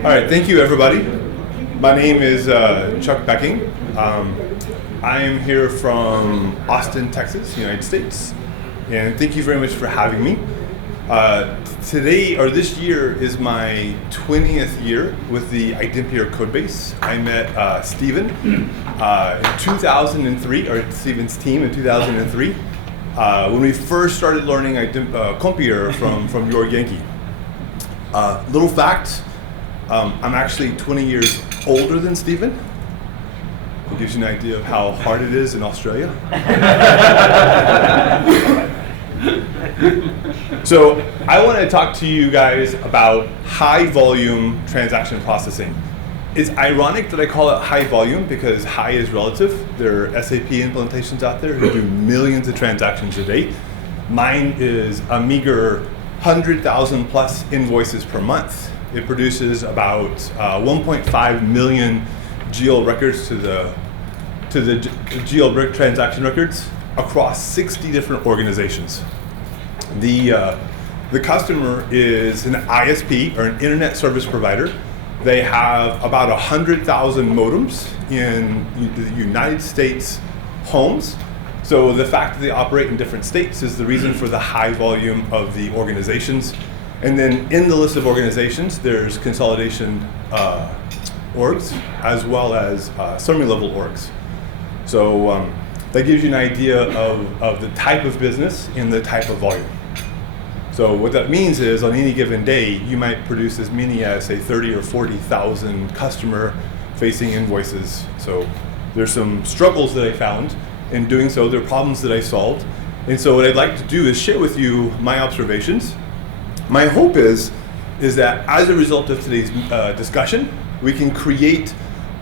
All right, thank you everybody. My name is Chuck Boecking. I am here from Austin, Texas, United States, and thank you very much for having me. Today, or this year, is my 20th year with the iDempiere codebase. I met Steven in 2003, or Steven's team in 2003, when we first started learning iDempiere from your Yankee. Little fact, I'm actually 20 years older than Steven. It gives you an idea of how hard it is in Australia. So I want to talk to you guys about high volume transaction processing. It's ironic that I call it high volume because high is relative. There are SAP implementations out there who do millions of transactions a day. Mine is a meager 100,000 plus invoices per month. It produces about 1.5 million GL records to the GL transaction records across 60 different organizations. The customer is an ISP, or an internet service provider. They have about 100,000 modems in the United States homes. So the fact that they operate in different states is the reason for the high volume of the organizations. And then in the list of organizations, there's consolidation orgs as well as semi-level orgs. So that gives you an idea of the type of business and the type of volume. So what that means is on any given day, you might produce as many as, say, 30 or 40,000 customer-facing invoices. So there's some struggles that I found in doing so. There are problems that I solved. And so what I'd like to do is share with you my observations. My hope is that as a result of today's discussion, we can create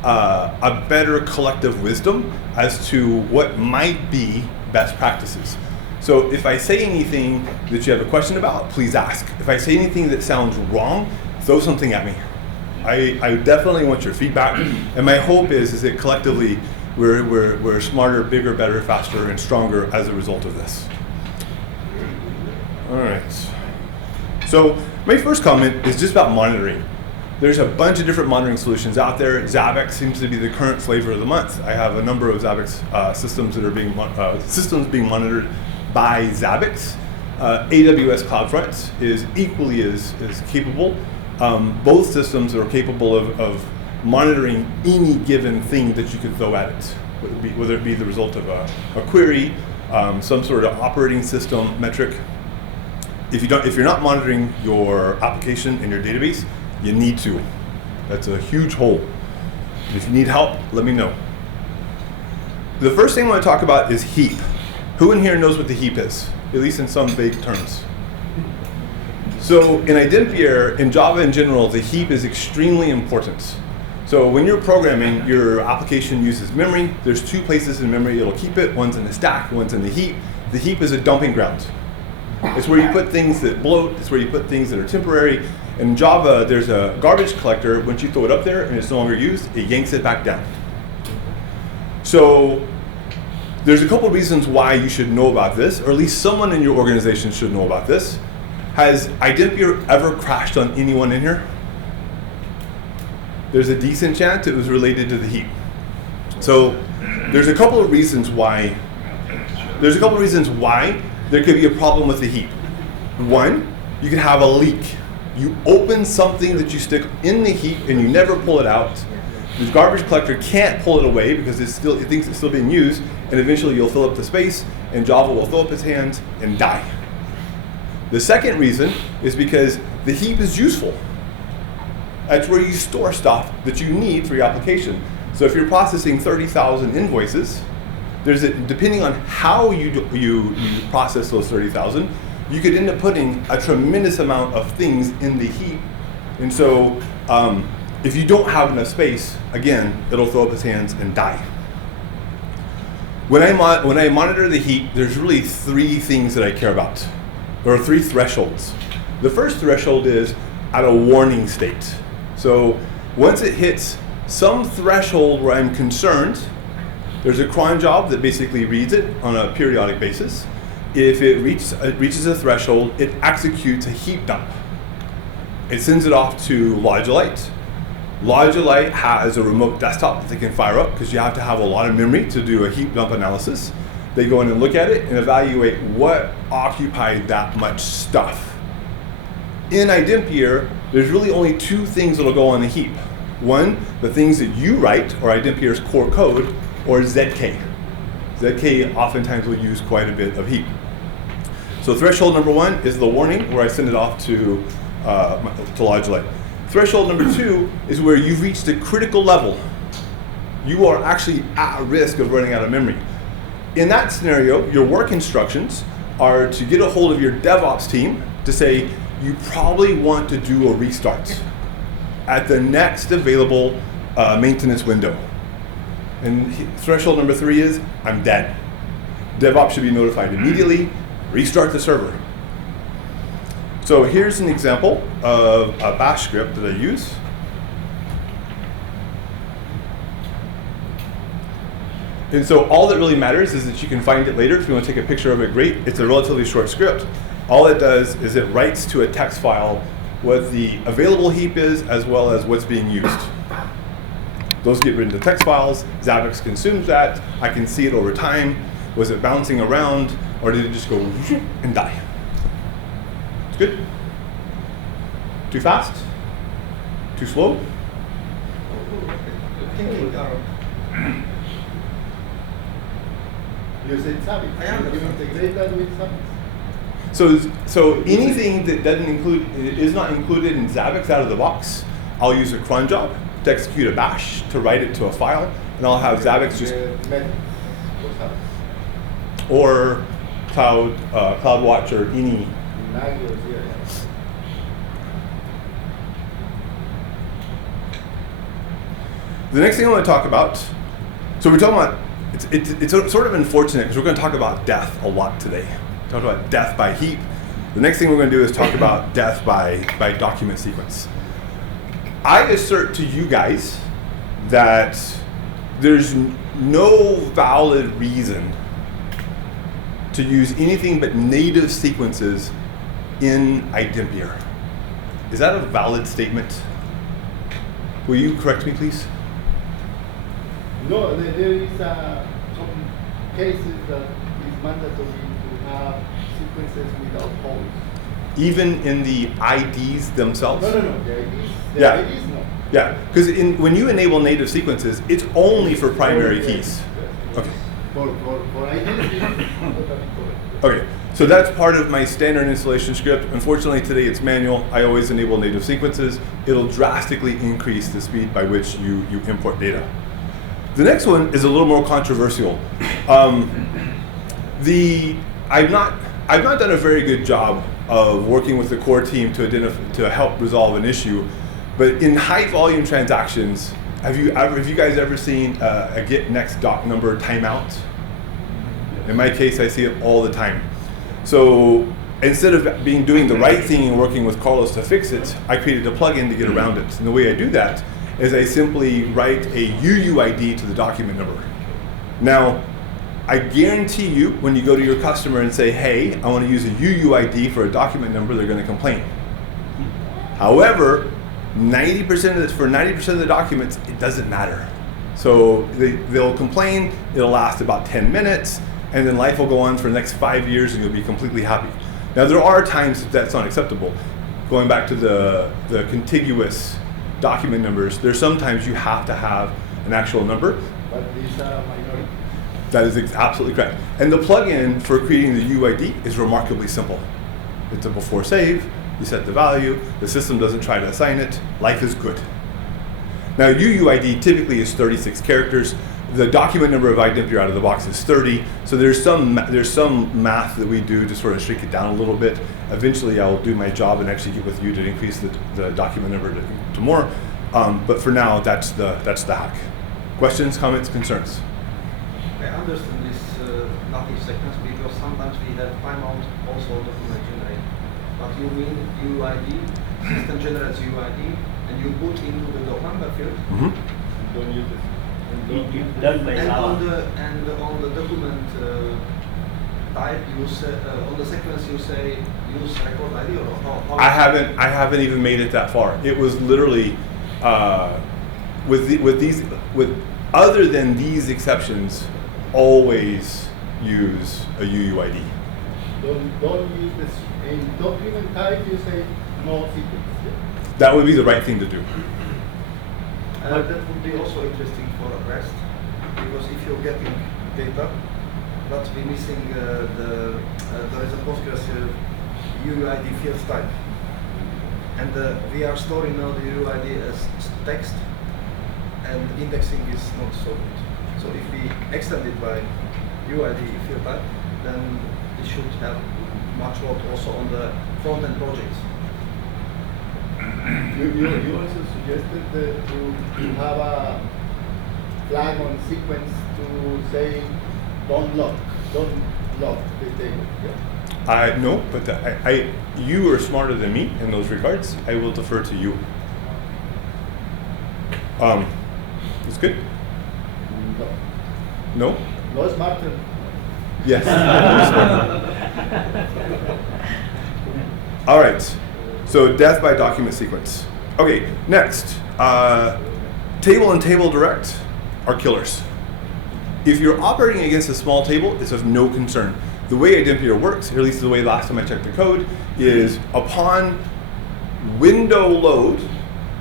a better collective wisdom as to what might be best practices. So if I say anything that you have a question about, please ask. If I say anything that sounds wrong, throw something at me. I definitely want your feedback, and my hope is that collectively we're smarter, bigger, better, faster, and stronger as a result of this. All right. So my first comment is just about monitoring. There's a bunch of different monitoring solutions out there. Zabbix seems to be the current flavor of the month. I have a number of Zabbix systems that are being monitored by Zabbix. AWS CloudFront is equally as capable. Both systems are capable of monitoring any given thing that you could throw at it, whether it be the result of a query, some sort of operating system metric. If you're not monitoring your application and your database, you need to. That's a huge hole. If you need help, let me know. The first thing I want to talk about is Heap. Who in here knows what the Heap is, at least in some vague terms? So in iDempiere, in Java in general, the Heap is extremely important. So when you're programming, your application uses memory. There's two places in memory it'll keep it. One's in the stack, one's in the heap. The heap is a dumping ground. It's where you put things that bloat. It's where you put things that are temporary. In Java, there's a garbage collector. Once you throw it up there and it's no longer used, it yanks it back down. So there's a couple reasons why you should know about this, or at least someone in your organization should know about this. Has iDempiere ever crashed on anyone in here? There's a decent chance it was related to the heap. So there's a couple of reasons why there could be a problem with the heap. One, you could have a leak. You open something that you stick in the heap and you never pull it out. The garbage collector can't pull it away because it thinks it's still being used, and eventually you'll fill up the space and Java will throw up its hands and die. The second reason is because the heap is useful. That's where you store stuff that you need for your application. So if you're processing 30,000 invoices, depending on how you process those 30,000, you could end up putting a tremendous amount of things in the heap. And so if you don't have enough space, again, it'll throw up its hands and die. When I monitor the heap, there's really three things that I care about. There are three thresholds. The first threshold is at a warning state. So once it hits some threshold where I'm concerned, there's a cron job that basically reads it on a periodic basis. If it reaches a threshold, it executes a heap dump. It sends it off to Logilite. Logilite has a remote desktop that they can fire up because you have to have a lot of memory to do a heap dump analysis. They go in and look at it and evaluate what occupied that much stuff. In iDempiere, there's really only two things that'll go on the heap. One, the things that you write, or iDempiere's core code, or ZK. ZK oftentimes will use quite a bit of heap. So threshold number one is the warning, where I send it off to Logilite. Threshold number two is where you've reached a critical level. You are actually at risk of running out of memory. In that scenario, your work instructions are to get a hold of your DevOps team to say, you probably want to do a restart at the next available maintenance window. And threshold number three is, I'm dead. DevOps should be notified immediately, restart the server. So here's an example of a bash script that I use. And so all that really matters is that you can find it later. If you want to take a picture of it, great. It's a relatively short script. All it does is it writes to a text file what the available heap is as well as what's being used. Those get written to text files. Zabbix consumes that. I can see it over time. Was it bouncing around, or did it just go and die? It's good. Too fast? Too slow? You said Zabbix. You integrate that with Zabbix. So anything that is not included in Zabbix out of the box, I'll use a cron job to execute a bash to write it to a file, and I'll have Zabbix just or CloudWatch or any. The next thing I want to talk about, so we're talking about, it's sort of unfortunate because we're going to talk about death a lot today. Talk about death by heap. The next thing we're going to do is talk about death by document sequence. I assert to you guys that there's no valid reason to use anything but native sequences in iDempiere. Is that a valid statement? Will you correct me, please? No, there is some cases that it's mandatory to have sequences without holes. Even in the IDs themselves? No, the IDs no. Yeah, because when you enable native sequences, it's only for primary keys. Okay. For IDs, Okay, so that's part of my standard installation script. Unfortunately, today it's manual. I always enable native sequences. It'll drastically increase the speed by which you import data. The next one is a little more controversial. I've not done a very good job of working with the core team to help resolve an issue, but in high volume transactions, have you guys ever seen a get next doc number timeout? In my case, I see it all the time. So instead of doing the right thing and working with Carlos to fix it, I created a plugin to get around it. And the way I do that is I simply write a UUID to the document number. Now, I guarantee you, when you go to your customer and say, hey, I want to use a UUID for a document number, they're going to complain. However, 90% of the documents, it doesn't matter. So they'll complain, it'll last about 10 minutes, and then life will go on for the next 5 years and you'll be completely happy. Now there are times that's not acceptable. Going back to the contiguous document numbers, there's sometimes you have to have an actual number. But these are minority. That is absolutely correct. And the plugin for creating the UUID is remarkably simple. It's a before save, you set the value, the system doesn't try to assign it, life is good. Now UUID typically is 36 characters. The document number of iDempiere out of the box is 30, so there's some math that we do to sort of shrink it down a little bit. Eventually I'll do my job and actually get with you to increase the document number to more, but for now that's the hack. Questions, comments, concerns? I understand this native sequence because sometimes we have timeout also document generate. But you mean UUID, system generates UUID, and you put into the doc number field. Mm-hmm. Don't use it. And on the document type, you say, on the sequence you say use record ID or how? I haven't even made it that far. It was literally with other than these exceptions, always use a UUID. Don't use this in document type. You say no sequence. Yeah? That would be the right thing to do. That would be also interesting for a REST, because if you're getting data, but we're missing there is a Postgres UUID field type, and we are storing now the UUID as text, and indexing is not so good. So if we extend it by UUID field type, then it should help much more also on the front-end projects. You also suggested to have a flag on sequence to say don't lock the table. Yeah? No, but you are smarter than me in those regards. I will defer to you. It's good? No. No? No smarter. Yes. All right. So death by document sequence. Okay, next. Table and table direct are killers. If you're operating against a small table, it's of no concern. The way iDempiere works, or at least the way last time I checked the code, is upon window load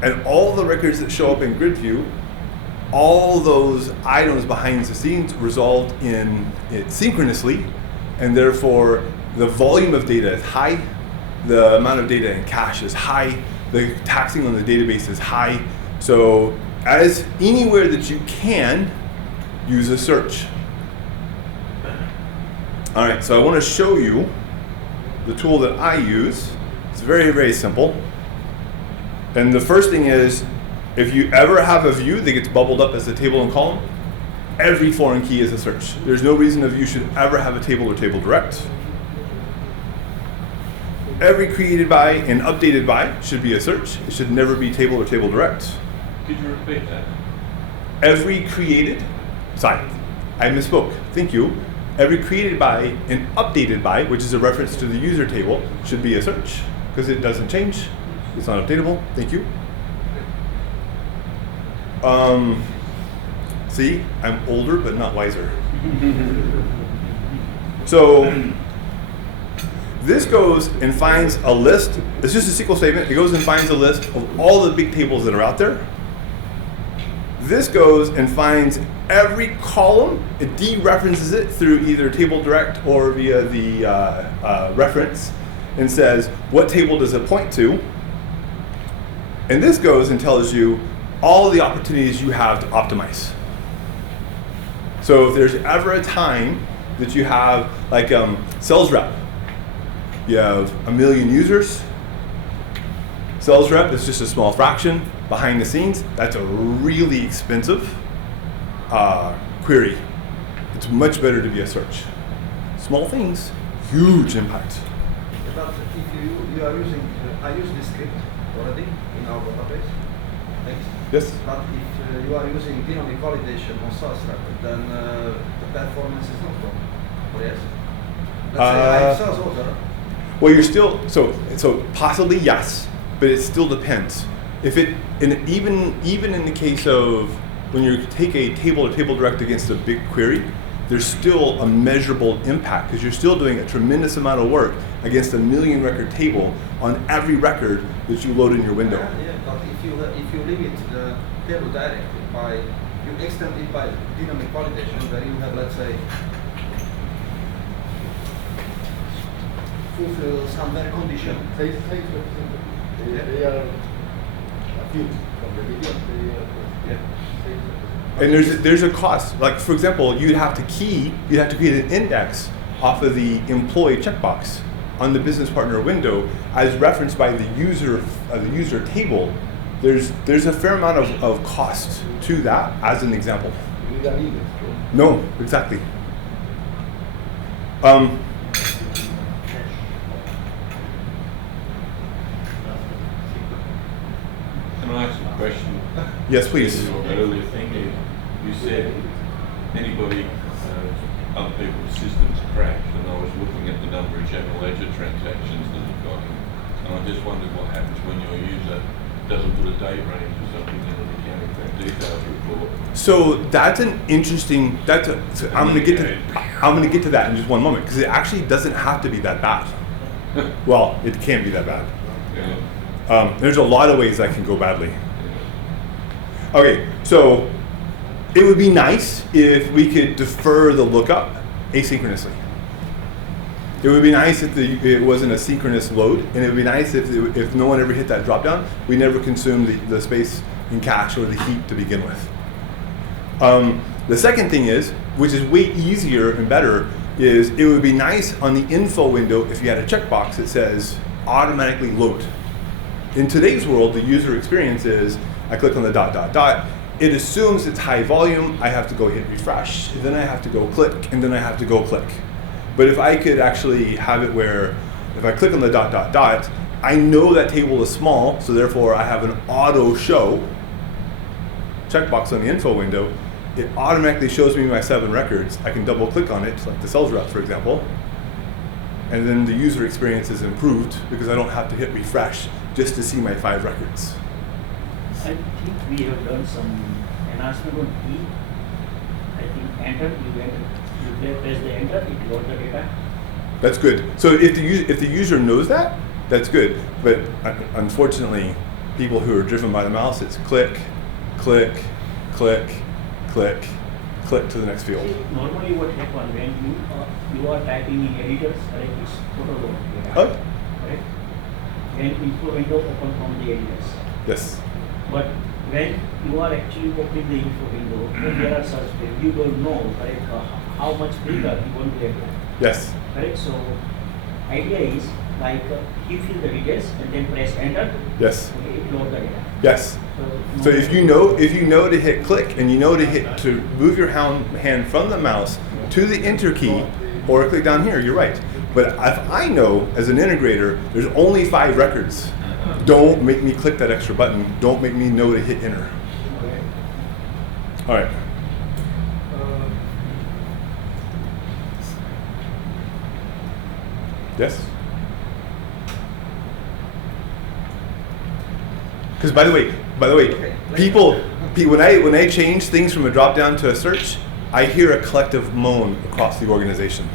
and all the records that show up in grid view, all those items behind the scenes resolved in it synchronously, and therefore the volume of data is high, the amount of data in cache is high, the taxing on the database is high. So as anywhere that you can, use a search. All right, so I want to show you the tool that I use. It's very, very simple. And the first thing is, if you ever have a view that gets bubbled up as a table and column, every foreign key is a search. There's no reason a view should ever have a table or table direct. Every created by and updated by should be a search. It should never be table or table direct. Could you repeat that? Every created, sorry, I misspoke, thank you. Every created by and updated by, which is a reference to the user table, should be a search, because it doesn't change. It's not updatable, thank you. See, I'm older but not wiser. So this goes and finds a list. It's just a SQL statement. It goes and finds a list of all the big tables that are out there. This goes and finds every column. It dereferences it through either table direct or via the reference, and says what table does it point to. And this goes and tells you all the opportunities you have to optimize. So if there's ever a time that you have, like sales rep, you have 1 million users. Sales rep is just a small fraction behind the scenes. That's a really expensive query. It's much better to be a search. Small things, huge impact. But if you are using, I use this script already in our database. Thanks. Yes? But if you are using dynamic validation on sales rep, then the performance is not wrong. Or yes? Let's say I have sales order. Well, you're still, so possibly yes, but it still depends. If it, even in the case of when you take a table or table direct against a big query, there's still a measurable impact, because you're still doing a tremendous amount of work against a 1 million record table on every record that you load in your window. Yeah, but if you limit the table directly by, you extend it by dynamic validation, where you have, let's say, fulfill some very condition. Say for example, they are a few from the video. And there's a cost. Like for example, you'd have to create an index off of the employee checkbox on the business partner window as referenced by the user table. There's a fair amount of cost to that as an example. You need an index, bro. No, exactly. Can I ask a question? Yes, please. Your earlier thing, you said anybody, other people's systems crashed, and I was looking at the number of general ledger transactions that you've got, and I just wondered what happens when your user doesn't put a date range or something in an accounting fact details report. So that's an interesting. So I'm going to get to that in just one moment because it actually doesn't have to be that bad. Well, it can be that bad. Yeah. There's a lot of ways that can go badly. Okay, so it would be nice if we could defer the lookup asynchronously. It would be nice if it wasn't a synchronous load, and it would be nice if no one ever hit that dropdown, we never consumed the space in cache or the heap to begin with. The second thing is, which is way easier and better, is it would be nice on the info window if you had a checkbox that says automatically load. In today's world, the user experience is, I click on the ... It assumes it's high volume, I have to go hit refresh, then I have to go click, and then I have to go click. But if I could actually have it where, if I click on the ... I know that table is small, so therefore I have an auto show checkbox on the info window. It automatically shows me my 7 records. I can double click on it, like the sales rep, for example, and then the user experience is improved because I don't have to hit refresh just to see my 5 records. I think we have done some enhancement on E. I think enter, you press the enter, it loads the data. That's good. So if the user knows that, that's good. But unfortunately, people who are driven by the mouse, it's click, click, click, click, click to the next field. See, normally what happens when you are typing in editors, correct, it's total load data. Oh. Correct? When info window open from the editors. Yes. But when you are actually opening the info window, when there are such fields, you don't know, correct, how much bigger you want to enter. Yes. Correct? So idea is like you fill the details and then press enter. Yes. Okay, it loads the data. Yes. So if you know to hit click and you know to move your hand from the mouse to the enter key or click down here, you're right. But if I know as an integrator, there's only 5 records. Don't make me click that extra button. Don't make me know to hit enter. Okay. All right. Yes. Because by the way, when I change things from a drop down to a search, I hear a collective moan across the organization.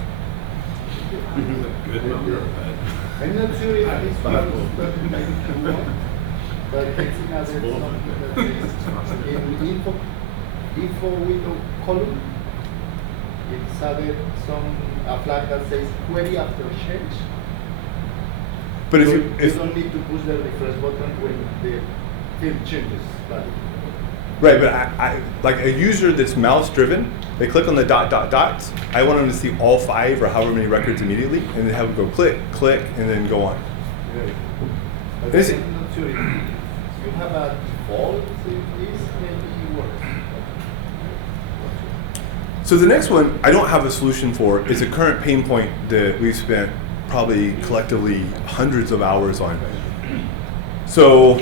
I'm not sure if this part is perfectly true, but it's another something that says in info window column, it's added a flag that says query after change. But if So you don't need to push the refresh button when the field changes value. right, but I like a user that's mouse driven, they click on the ... I want them to see all 5 or however many records immediately, and then have them go click, click, and then go on. Right. But Is I'm it- not sure if you have a default in this, maybe works. So the next one, I don't have a solution for. It's a current pain point that we've spent probably collectively hundreds of hours on. So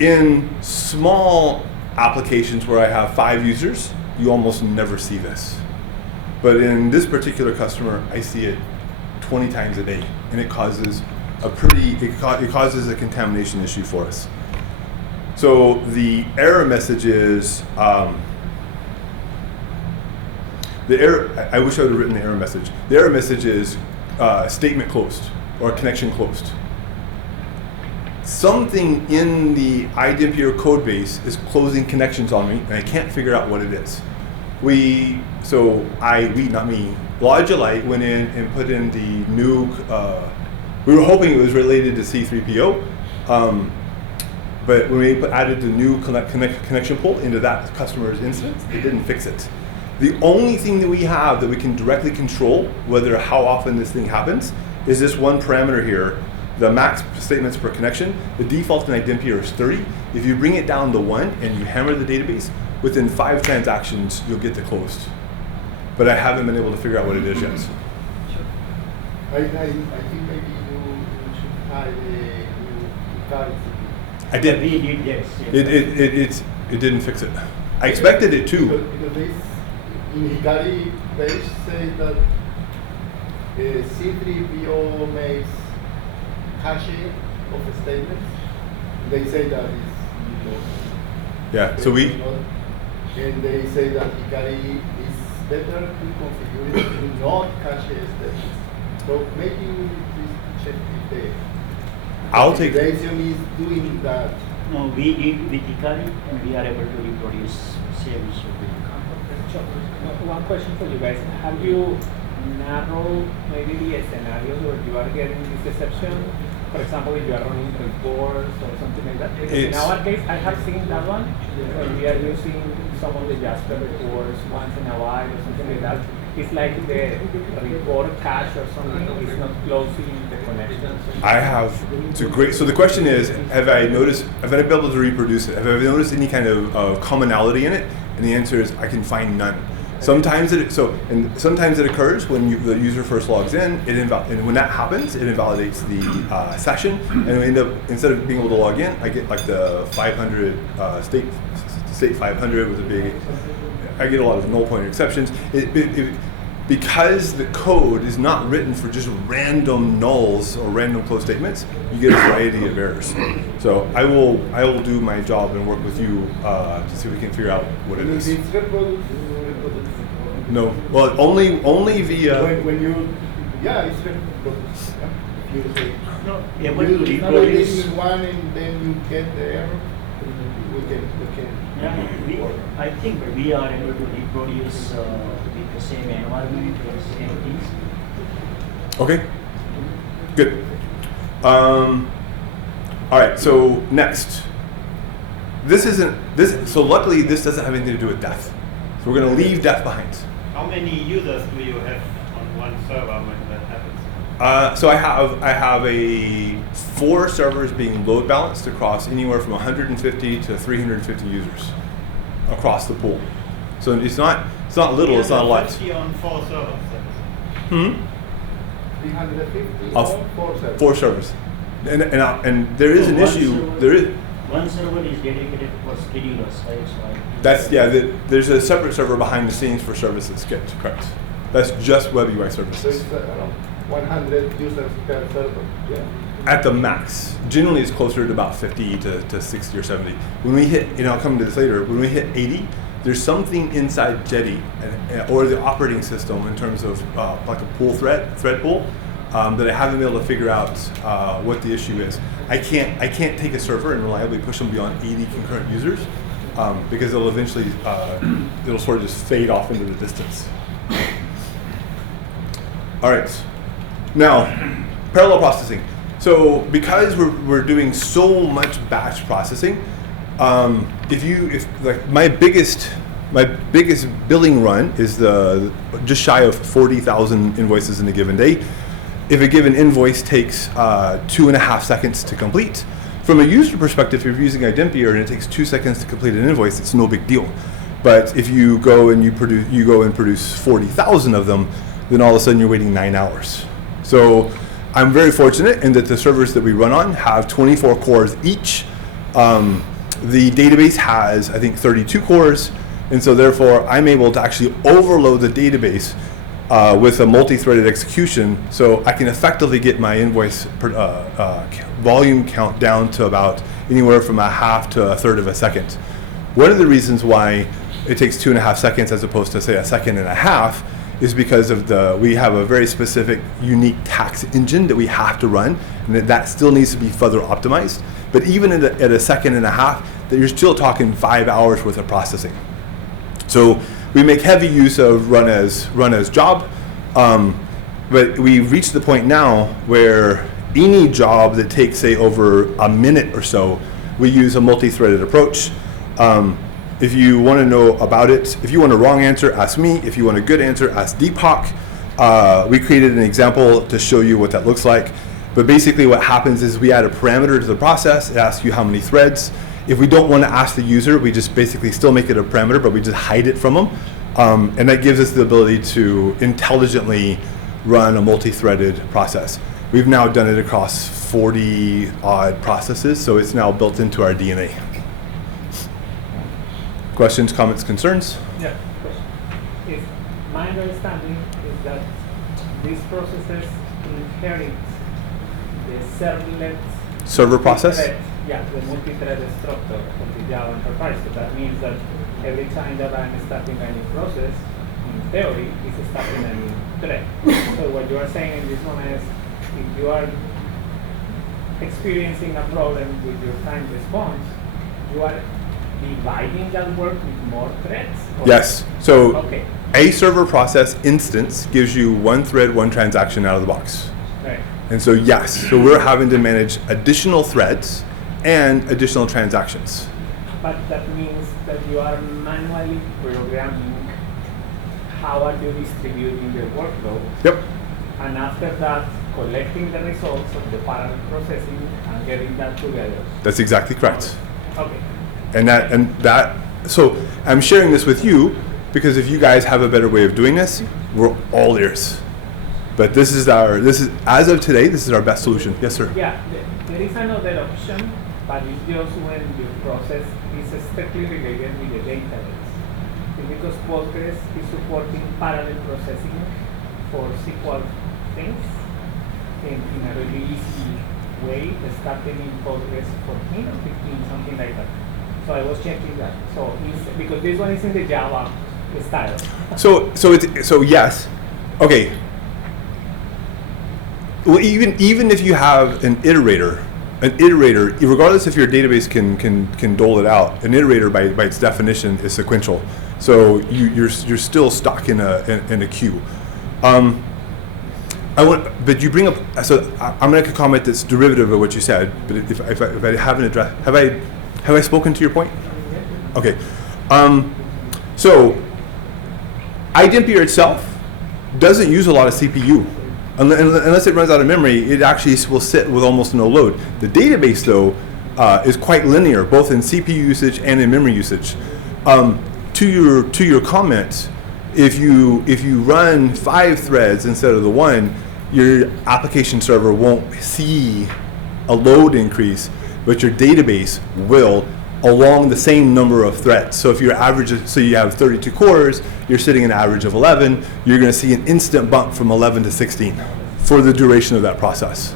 in small applications where I have 5 users, you almost never see this. But in this particular customer, I see it 20 times a day, and it causes it causes a contamination issue for us. So the error message is, I wish I would have written the error message. The error message is statement closed or connection closed. Something in the iDempiere code base is closing connections on me, and I can't figure out what it is. Logilite went in and put in the new, we were hoping it was related to C3PO, but when we added the new connection pull into that customer's instance, it didn't fix it. The only thing that we have that we can directly control how often this thing happens is this one parameter here, the max statements per connection. The default in iDempiere is 30. If you bring it down to 1 and you hammer the database, within 5 transactions, you'll get to closed. But I haven't been able to figure out what it is yet. I think maybe you should try the new currency. I did. We did, yes. It didn't fix it. I expected it to. Because this in Hikari page says that C3PO makes caching of statements, They say that it's Yeah. So we. and they say that Hikari is better to configure it to not cache steps. So maybe we need to check if the I'll take. configuration is doing that. No, we did with Hikari and we are able to reproduce same issue. Sure. One question for you guys. Have you narrowed maybe the scenarios where you are getting this exception? For example, if you are running reports or something like that. Because in our case, I have seen that one when we are using some of the Jasper reports once in a while or something like that. It's like the report cache or something is not closing the connection. I have. It's a great. So the question is, have I been able to reproduce it? Have I noticed any kind of commonality in it? And the answer is, I can find none. Sometimes sometimes it occurs when the user first logs in. And when that happens, it invalidates the session, and we end up, instead of being able to log in, I get like the 500 state 500 was a big. I get a lot of null pointer exceptions. Because the code is not written for just random nulls or random close statements, you get a variety of errors. So I will do my job and work with you to see if we can figure out what it is. It's reproduce. No, well, only via. When you, yeah, it's reproduce. Yeah. If you say, No, able to you reproduce. one and then you get the error, we can. Yeah, I think we are able to reproduce with the same environment and same things. Okay, good. All right, so next. So luckily this doesn't have anything to do with death. So we're going to leave death behind. How many users do you have on one server when that happens? So I have 4 servers being load balanced across anywhere from 150 to 350 users across the pool. So it's not little, it's not a lot. 350 on 4 servers. 350 Of or 4 servers? 4 servers, and there is So an one issue. server- There is. One server is dedicated for schedulers, right? So There's a separate server behind the scenes for services. Correct. That's just web UI So services. it's around 100 users per server. Yeah. At the max. Generally, it's closer to about 50 to 60 or 70. When we hit, and I'll come to this later, when we hit 80, there's something inside Jetty or the operating system in terms of like a pool thread pool that I haven't been able to figure out what the issue is. I can't take a server and reliably push them beyond 80 concurrent users because it'll eventually it'll sort of just fade off into the distance. All right, now parallel processing. So because we're doing so much batch processing, if like my biggest billing run is just shy of 40,000 invoices in a given day. If a given invoice takes 2.5 seconds to complete, from a user perspective, if you're using iDempiere and it takes 2 seconds to complete an invoice, it's no big deal. But if you go and produce 40,000 of them, then all of a sudden you're waiting 9 hours. So I'm very fortunate in that the servers that we run on have 24 cores each. The database has, I think, 32 cores, and so therefore I'm able to actually overload the database with a multi-threaded execution, so I can effectively get my invoice volume count down to about anywhere from 1/2 to 1/3 of a second. One of the reasons why it takes 2.5 seconds as opposed to say 1.5 seconds is because of we have a very specific, unique tax engine that we have to run, and that still needs to be further optimized. But even at 1.5 seconds, that you're still talking 5 hours worth of processing. So we make heavy use of run as job, but we've reached the point now where any job that takes, say, over a minute or so, we use a multi-threaded approach. If you want to know about it, if you want a wrong answer, ask me. If you want a good answer, ask Deepak. We created an example to show you what that looks like. But basically what happens is we add a parameter to the process. It asks you how many threads. If we don't want to ask the user, we just basically still make it a parameter, but we just hide it from them. And that gives us the ability to intelligently run a multi-threaded process. We've now done it across 40 odd processes, so it's now built into our DNA. Questions, comments, concerns? Yeah, question. If my understanding is that these processes inherit the servlet Server process? thread Yeah, the multi-thread structure of the Java enterprise. So that means that every time that I'm starting a new process, in theory, it's starting a new thread. So what you are saying in this one is, if you are experiencing a problem with your time response, you are dividing that work with more threads? Or- Yes. So Okay. a server process instance gives you one thread, one transaction out of the box. Right. And so yes, so we're having to manage additional threads and additional transactions. But that means that you are manually programming how are you distributing the workload, Yep. and after that, collecting the results of the parallel processing and getting that together. That's exactly correct. Okay. And that so I'm sharing this with you because if you guys have a better way of doing this, we're all ears. But this is as of today, this is our best solution. Yes, sir. Yeah, there is another option, but it's just when your process is strictly related with the database. It's because Postgres is supporting parallel processing for SQL things in a really easy way, starting in Postgres 14 or 15, something like that. So I was checking that. So because this one is in the Java style. So yes, okay. Well, even if you have an iterator, regardless if your database can dole it out, an iterator by its definition is sequential. So you're still stuck in a queue. But you bring up. So I'm going to comment that's derivative of what you said. But if I haven't addressed, have I spoken to your point? Okay. So iDempiere itself doesn't use a lot of CPU. Unless it runs out of memory, it actually will sit with almost no load. The database, though, is quite linear, both in CPU usage and in memory usage. To your comment, if you run 5 threads instead of the 1, your application server won't see a load increase, but your database will along the same number of threads. So if your average, so you have 32 cores, you're sitting an average of 11, you're going to see an instant bump from 11 to 16 for the duration of that process.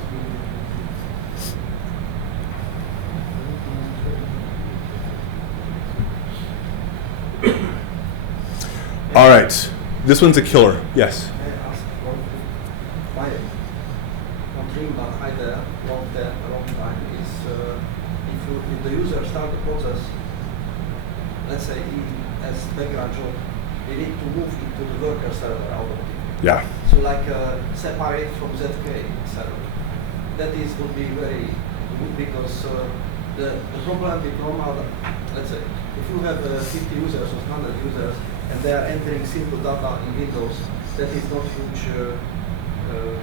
All right, this one's a killer. Yes. I ask my dream that I had a long time is if the user start the process, let's say as background job, we need to move into the worker server out of it. Yeah. So like separate from ZK server. That is would be very good because the problem with normal, let's say, if you have 50 users or 100 users and they are entering simple data in Windows, that is not huge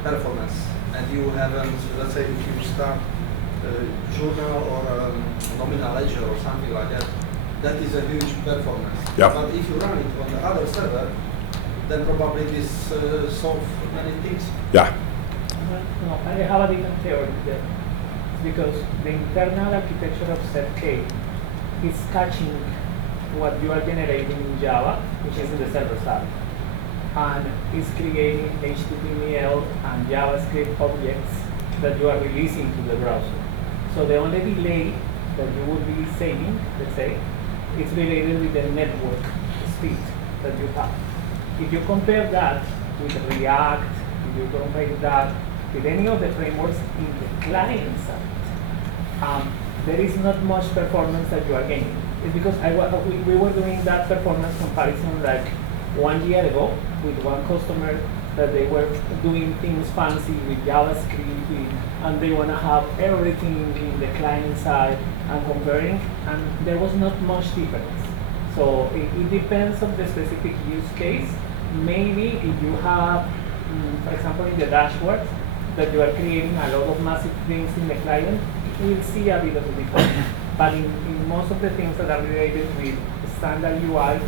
performance. And you haven't, let's say, if you start journal or nominal ledger or something like that, that is a huge performance. Yep. But if you run it on the other server, then probably this solve many things. Yeah. No, I have a different theory there. Because the internal architecture of ZK is catching what you are generating in Java, which is in the server side, and is creating HTML and JavaScript objects that you are releasing to the browser. So the only delay that you would be saving, let's say, is related with the network speed that you have. If you compare that with React, if you compare that with any of the frameworks in the client side, there is not much performance that you are gaining. It's because we were doing that performance comparison like 1 year ago with one customer that they were doing things fancy with JavaScript and they want to have everything in the client side and comparing, and there was not much difference. So it depends on the specific use case. Maybe if you have, for example, in the dashboard, that you are creating a lot of massive things in the client, you will see a bit of a difference. But in most of the things that are related with standard UI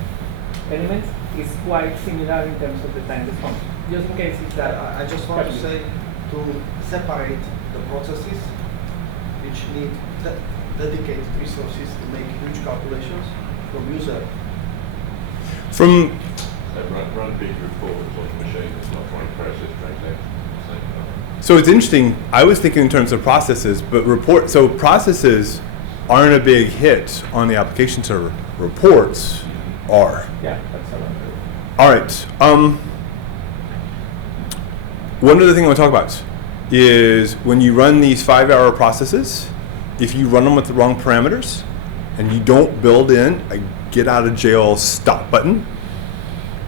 elements, it's quite similar in terms of the time response. Just in case it's that. I just want to say to separate the processes which need dedicated resources to make huge calculations from user. So run big reports on the machine that's not trying to process transactions at the same time. So it's interesting. I was thinking in terms of processes, but so processes aren't a big hit on the application server. Reports are. Yeah, that's a lot. All right. One other thing I want to talk about is when you run these 5-hour processes, if you run them with the wrong parameters and you don't build in a get out of jail stop button,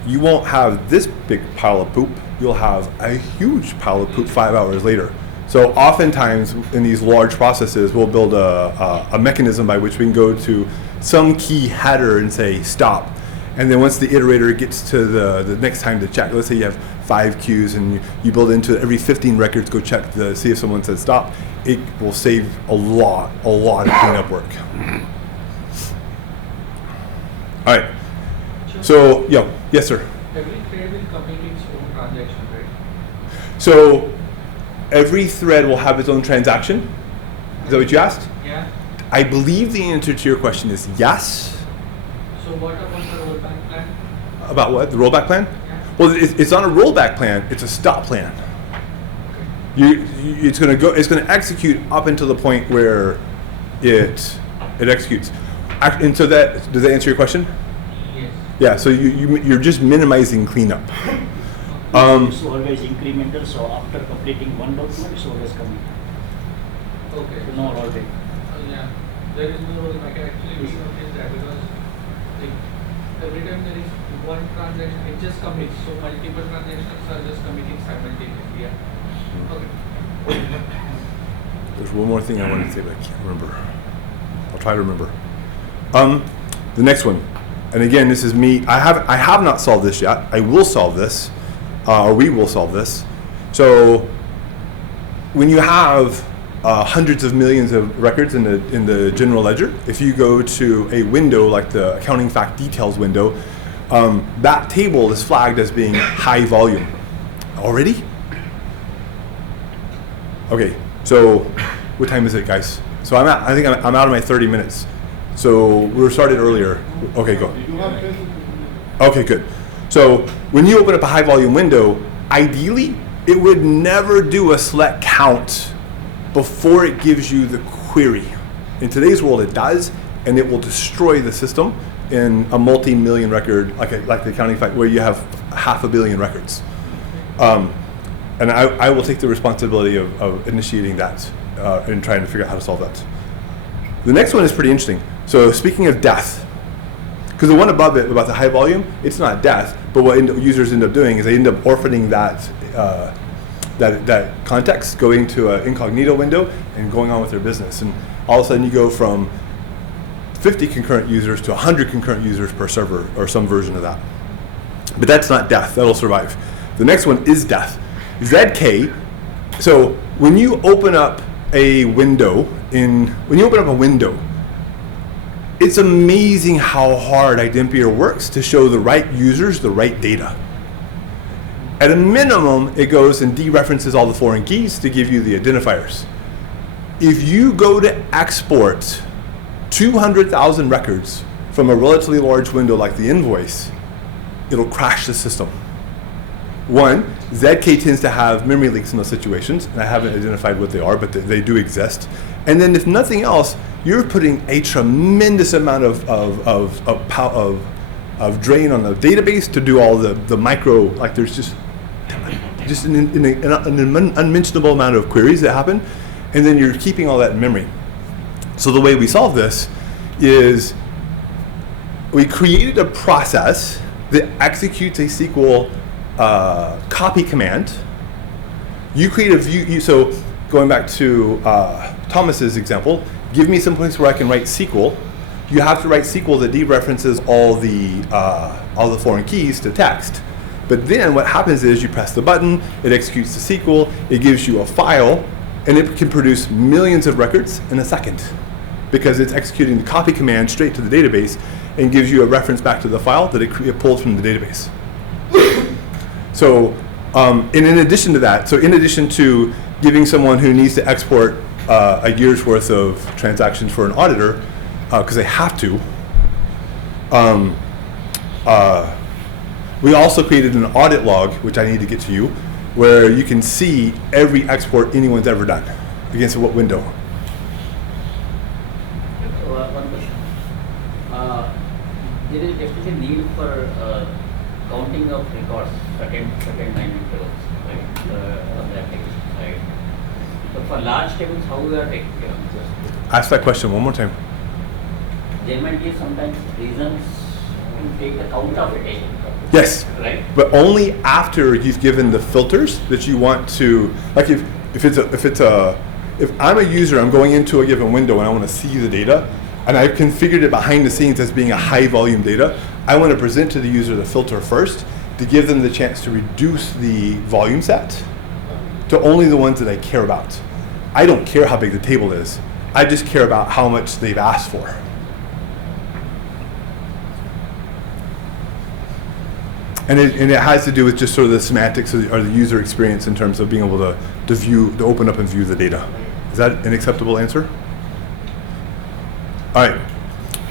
you won't have this big pile of poop. You'll have a huge pile of poop 5 hours later. So oftentimes in these large processes, we'll build a mechanism by which we can go to some key header and say stop. And then once the iterator gets to the next time to check, let's say you have 5 queues and you build into every 15 records, go check to see if someone said stop, it will save a lot of cleanup work. All right. So, yes, sir. Every thread will commit its own transaction, right? So every thread will have its own transaction. Is that what you asked? Yeah. I believe the answer to your question is yes. So what about the rollback plan? About what? The rollback plan? Yeah. Well, it's not a rollback plan. It's a stop plan. It's going to execute up until the point where it executes. And so does that answer your question? Yes. Yeah. So you're just minimizing cleanup. It's always incremental, so after completing one document, it's always coming. Okay. So no rollback. Yeah. There is no rollback. Actually, we noticed that because like, every time there is one transaction, it just commits. So multiple transactions are just committing simultaneously. Yeah. Okay. There's one more thing I wanted to say, but I can't remember. I'll try to remember. The next one, and again, this is me. I have not solved this yet. I will solve this, or we will solve this. So when you have hundreds of millions of records in the general ledger, if you go to a window like the accounting fact details window, that table is flagged as being high volume. Already? Okay. So what time is it, guys? So I think I'm out of my 30 minutes. So we were started earlier. Okay, go. Okay, good. So when you open up a high volume window, ideally, it would never do a select count before it gives you the query. In today's world, it does, and it will destroy the system in a multi-million record, like the accounting fact, where you have 500 million records. And I will take the responsibility of initiating that and trying to figure out how to solve that. The next one is pretty interesting. So speaking of death, because the one above it about the high volume, it's not death, but what users end up doing is they end up orphaning that context, going to an incognito window and going on with their business. And all of a sudden you go from 50 concurrent users to 100 concurrent users per server, or some version of that. But that's not death, that'll survive. The next one is death. ZK, so when you open up a window, it's amazing how hard iDempiere works to show the right users the right data. At a minimum, it goes and dereferences all the foreign keys to give you the identifiers. If you go to export 200,000 records from a relatively large window like the invoice, it'll crash the system. One, ZK tends to have memory leaks in those situations, and I haven't identified what they are, but they do exist. And then if nothing else, you're putting a tremendous amount of drain on the database to do all the micro, like there's just an unmentionable amount of queries that happen, and then you're keeping all that in memory. So the way we solve this is we created a process that executes a SQL copy command. You create a view, so going back to Thomas's example, give me some place where I can write SQL. You have to write SQL that dereferences all the foreign keys to text. But then what happens is you press the button, it executes the SQL, it gives you a file, and it can produce millions of records in a second because it's executing the copy command straight to the database and gives you a reference back to the file that it pulled from the database. So, and in addition to that, so in addition to giving someone who needs to export a year's worth of transactions for an auditor, because they have to, we also created an audit log, which I need to get to you, where you can see every export anyone's ever done against what window. One question. There is definitely need for counting of records, certain time intervals, right, on the application side. But for large tables, how we are taking care of this? Ask that question one more time. There might be sometimes reasons to take the count of a table. Yes, Right. but only after you've given the filters that you want to, like if I'm a user, I'm going into a given window and I want to see the data, and I've configured it behind the scenes as being a high volume data, I want to present to the user the filter first to give them the chance to reduce the volume set to only the ones that I care about. I don't care how big the table is. I just care about how much they've asked for. And it has to do with just sort of the semantics or the user experience in terms of being able to open up and view the data. Is that an acceptable answer? All right.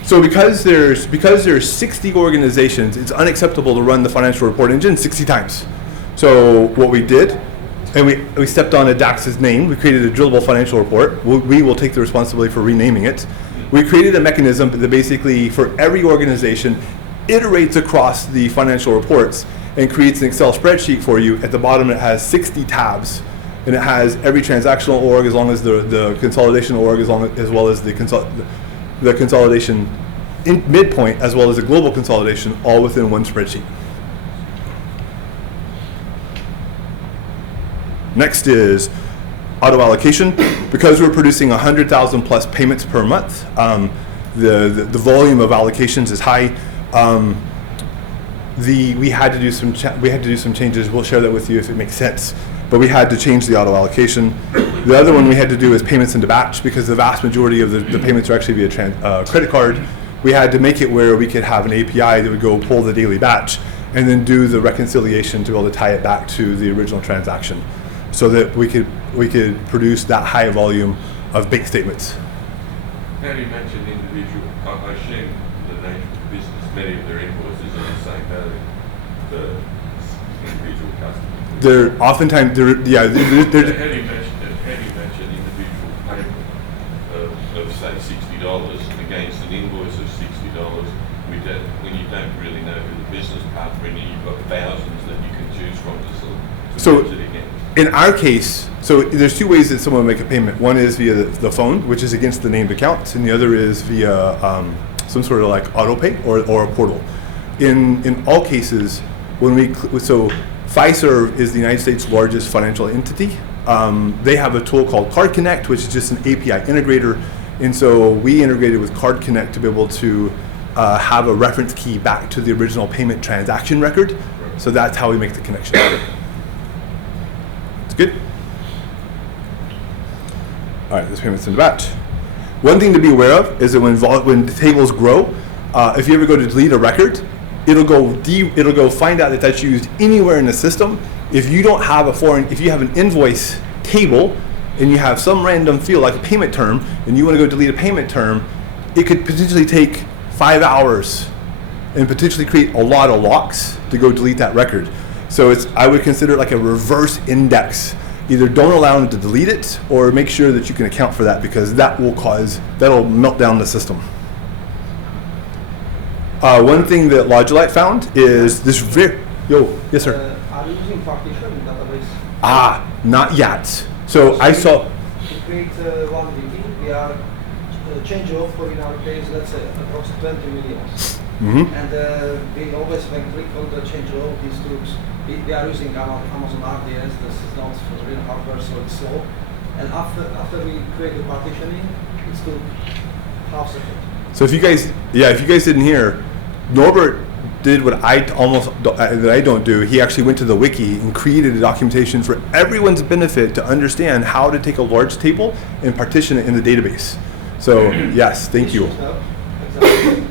So because there's 60 organizations, it's unacceptable to run the financial report engine 60 times. So what we did, and we stepped on Adax's name, we created a drillable financial report. We will take the responsibility for renaming it. We created a mechanism that basically, for every organization, iterates across the financial reports and creates an Excel spreadsheet for you. At the bottom, it has 60 tabs, and it has every transactional org as long as the consolidation org as well as the consolidation midpoint as well as the global consolidation, all within one spreadsheet. Next is auto allocation. Because we're producing 100,000 plus payments per month, the volume of allocations is high. We had to do some changes. We'll share that with you if it makes sense. But we had to change the auto allocation. The other one we had to do is payments into batch, because the vast majority of the payments are actually via credit card. We had to make it where we could have an API that would go pull the daily batch and then do the reconciliation to be able to tie it back to the original transaction, so that we could produce that high volume of bank statements. How do you mention individual? I assume the nature of the business, many of their invoices are the same value, the individual customers. They're oftentimes, How do you mention individual payment of say $60 against an invoice of $60 when you don't really know who the business partner is, and you've got thousands that you can choose from to match it against? In our case, so there's two ways that someone will make a payment. One is via the phone, which is against the named account, and the other is via some sort of like auto pay or a portal. In all cases, so Fiserv is the United States' largest financial entity. They have a tool called Card Connect, which is just an API integrator, and so we integrated with Card Connect to be able to have a reference key back to the original payment transaction record. So that's how we make the connection. Good. All right, this payment's in the batch. One thing to be aware of is that when the tables grow, if you ever go to delete a record, it'll go find out that that's used anywhere in the system. If you don't have if you have an invoice table and you have some random field like a payment term, and you want to go delete a payment term, it could potentially take 5 hours and potentially create a lot of locks to go delete that record. So I would consider it like a reverse index. Either don't allow them to delete it, or make sure that you can account for that, because that'll melt down the system. One thing that Logilite found is this yes sir. Are you using partition in database? Not yet. So I saw. To create one wiki, we are change offer in our case, let's say approximately 20 million. Mm-hmm. And we always, when click on the change of these tools, we are using Amazon RDS. This is not for real hardware, so it's slow. And after we create the partitioning, it's took half second. So if you guys didn't hear, Norbert did what I don't do. He actually went to the wiki and created a documentation for everyone's benefit to understand how to take a large table and partition it in the database. So yes, thank you. Should help. Exactly.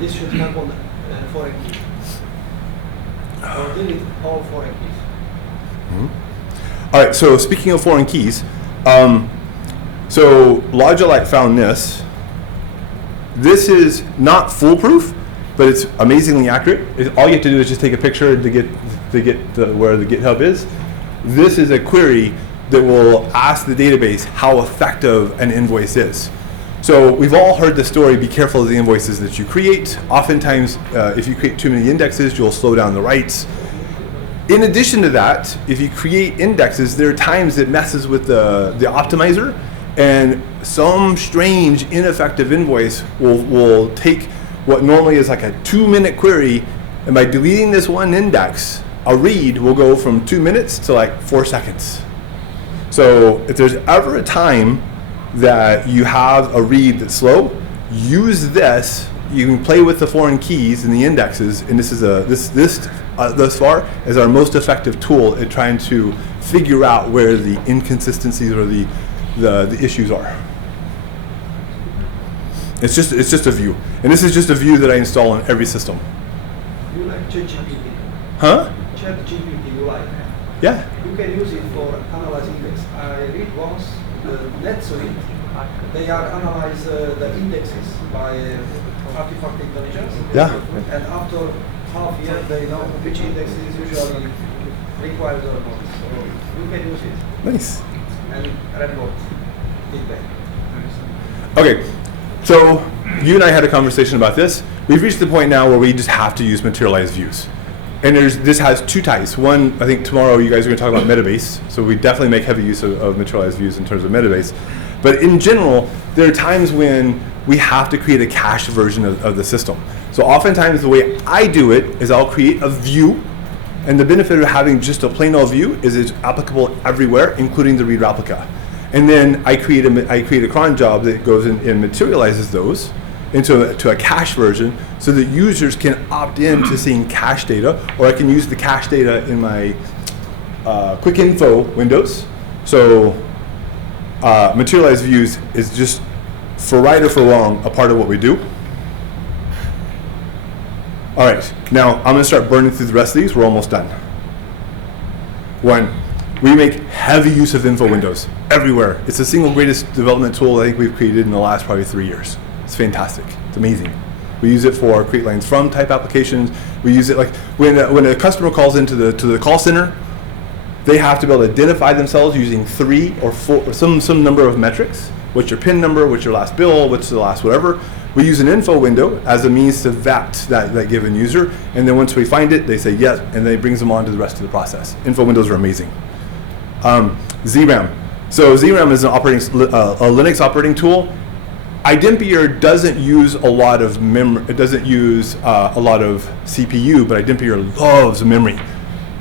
This should help on foreign key. Or delete all foreign keys. Mm-hmm. All right, so speaking of foreign keys, so Logilite found this. This is not foolproof, but it's amazingly accurate. All you have to do is just take a picture to get where the GitHub is. this is a query that will ask the database how effective an invoice is. So we've all heard the story, be careful of the invoices that you create. Oftentimes, if you create too many indexes, you'll slow down the writes. In addition to that, if you create indexes, there are times it messes with the optimizer, and some strange ineffective invoice will take what normally is like a 2-minute query, and by deleting this one index, a read will go from 2 minutes to like 4 seconds. So if there's ever a time that you have a read that's slow, use this. You can play with the foreign keys and the indexes, and this is thus far is our most effective tool at trying to figure out where the inconsistencies or the issues are. It's just a view, and this is just a view that I install on every system. You like ChatGPT? Huh? ChatGPT, you like? Yeah. You can use it for analyzing index. I read once the NetSuite, they are analyze the indexes by artifact intelligence. Yeah. And after half year, they know which index is usually required or not. So you can use it. Nice. And report feedback. Okay, so you and I had a conversation about this. We've reached the point now where we just have to use materialized views. And this has two types. One, I think tomorrow you guys are going to talk about metabase, so we definitely make heavy use of materialized views in terms of metabase. But in general, there are times when we have to create a cached version of the system. So oftentimes the way I do it is I'll create a view, and the benefit of having just a plain old view is it's applicable everywhere, including the read replica. And then I create a cron job that goes in and materializes those into a cache version so that users can opt in to seeing cache data, or I can use the cache data in my quick info windows. So materialized views is just, for right or for wrong, a part of what we do. All right, now I'm gonna start burning through the rest of these. We're almost done. One, we make heavy use of info windows everywhere. It's the single greatest development tool I think we've created in the last probably 3 years. It's fantastic. It's amazing. We use it for create lines from type applications. We use it like when a customer calls into the call center, they have to be able to identify themselves using 3 or 4 or some number of metrics. What's your PIN number? What's your last bill? What's the last whatever? We use an info window as a means to vet that given user, and then once we find it, they say yes, and then it brings them on to the rest of the process. Info windows are amazing. Zram. So Zram is a Linux operating tool. iDempiere doesn't use a lot of memory. It doesn't use a lot of CPU, but iDempiere loves memory.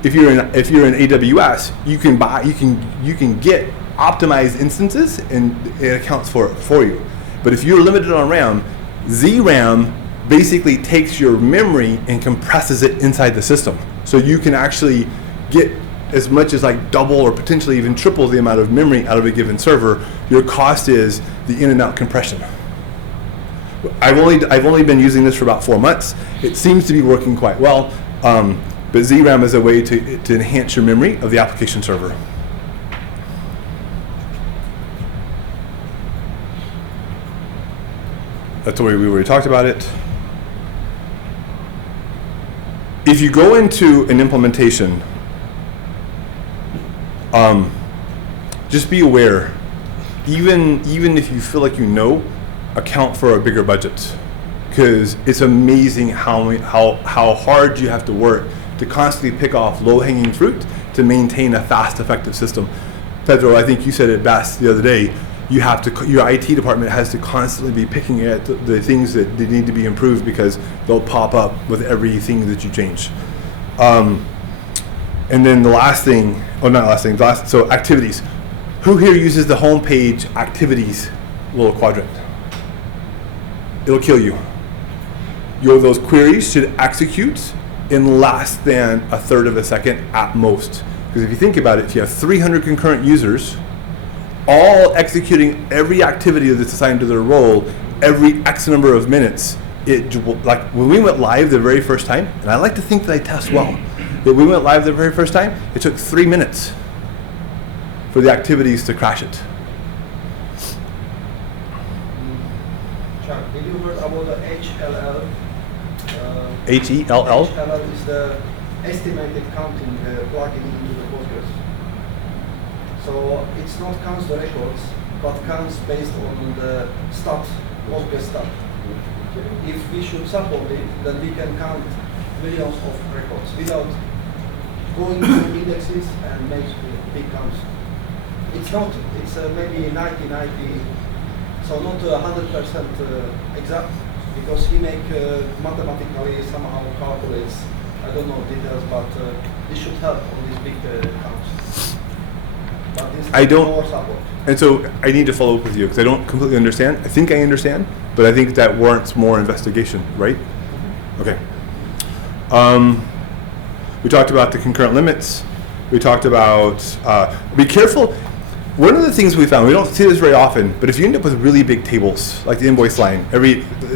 If you're in AWS, you can get optimized instances, and it accounts for it for you. But if you're limited on RAM, Zram basically takes your memory and compresses it inside the system. So you can actually get as much as like double or potentially even triple the amount of memory out of a given server. Your cost is the in and out compression. I've only been using this for about 4 months. It seems to be working quite well, but Zram is a way to enhance your memory of the application server. That's the way we already talked about it. If you go into an implementation, just be aware, even if you feel like you know, account for a bigger budget, because it's amazing how hard you have to work to constantly pick off low-hanging fruit to maintain a fast, effective system. Pedro, I think you said it best the other day. Your IT department has to constantly be picking at the things that they need to be improved, because they'll pop up with everything that you change. And then the last thing, so activities. Who here uses the homepage activities little quadrant? It'll kill you. Those queries should execute in less than 1/3 of a second at most. Because if you think about it, if you have 300 concurrent users, all executing every activity that's assigned to their role every X number of minutes, like when we went live the very first time, and I like to think that I test well, but we went live the very first time, it took 3 minutes for the activities to crash it. Chuck, did you heard about the HLL? HELL? HLL is the estimated counting plugin into the Postgres. So it's not counts the records, but counts based on the stat, Postgres stat. If we should support it, then we can count millions of records without going to indexes and make big counts. It's not, it's maybe 90, so not 100% exact, because he make mathematically somehow calculates, I don't know details, but this should help on these big counts. But this I don't- more support. And so I need to follow up with you because I don't completely understand. I think I understand, but I think that warrants more investigation, right? Okay. We talked about the concurrent limits. We talked about, be careful. One of the things we found, we don't see this very often, but if you end up with really big tables, like the invoice line,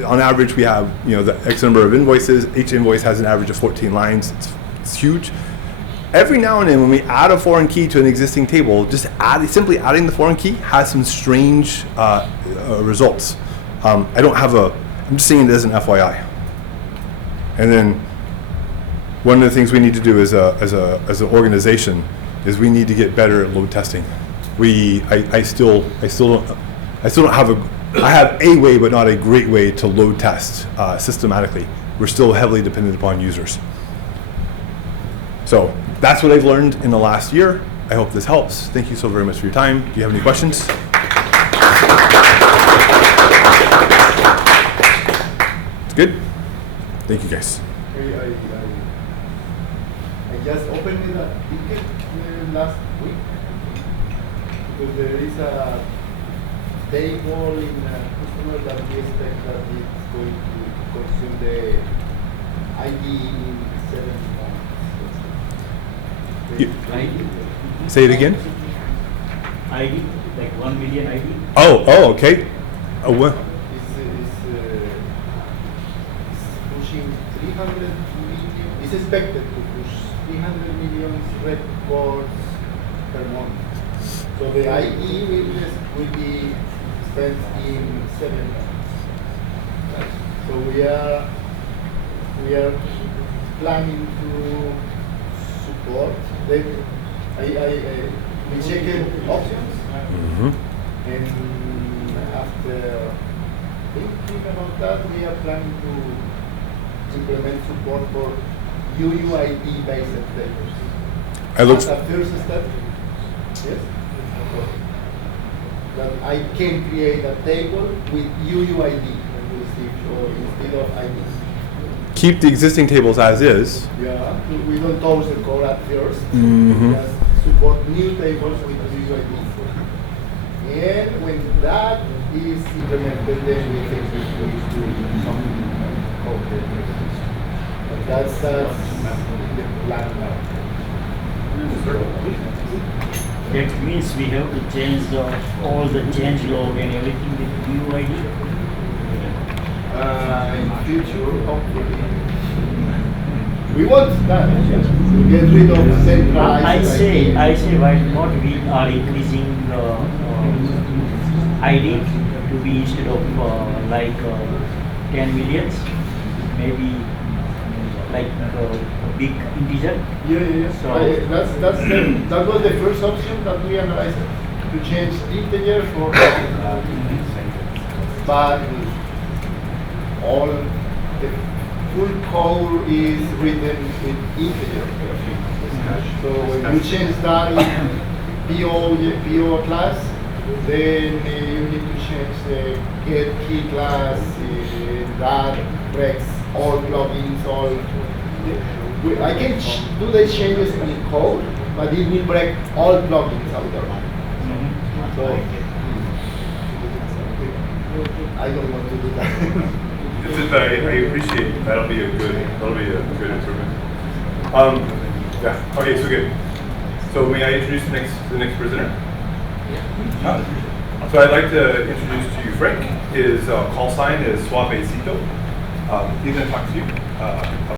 on average we have, the X number of invoices. Each invoice has an average of 14 lines. It's huge. Every now and then when we add a foreign key to an existing table, simply adding the foreign key has some strange results. I'm just saying it as an FYI. And then one of the things we need to do as an organization is we need to get better at load testing. I still don't have I have a way, but not a great way to load test systematically. We're still heavily dependent upon users. So that's what I've learned in the last year. I hope this helps. Thank you so very much for your time. Do you have any questions? It's good? Thank you guys. I just opened it a ticket last week because there is a table in customer that we expect that it's going to consume the ID in 7 months. Say it again. ID, like 1 million ID. Oh, okay. Oh, well. It's pushing 300 million. It's expected to push 300 million records per month. So the ID will be spent in 7 months. So we are planning to support. We checked options, and after thinking about that, we are planning to implement support for UUID based tables. As a first step, yes, that I can create a table with UUID instead of ID. Keep the existing tables as is. Yeah, we don't touch the code at first. Mhm. We just support new tables with UUID. And when that is implemented, then we can do some code. But that's the plan now. That means we have to change all the change log and everything with UID. In future, hopefully. We want that to get rid of centralized. I say why not we are increasing the ID to be instead of 10 millions, maybe like a big integer. Yeah. So That was the first option that we analyzed, to change integer for but all the full code is written with integer. So when you change that in PO class, then you need to change the get key class, that breaks all plugins, I can do the changes in code, but it will break all plugins out there. So I don't want to do that. But I appreciate it. That'll be a good improvement. Yeah. Okay. So good. So may I introduce the next presenter? So I'd like to introduce to you Frank. His call sign is Suavecito. He's going to talk to you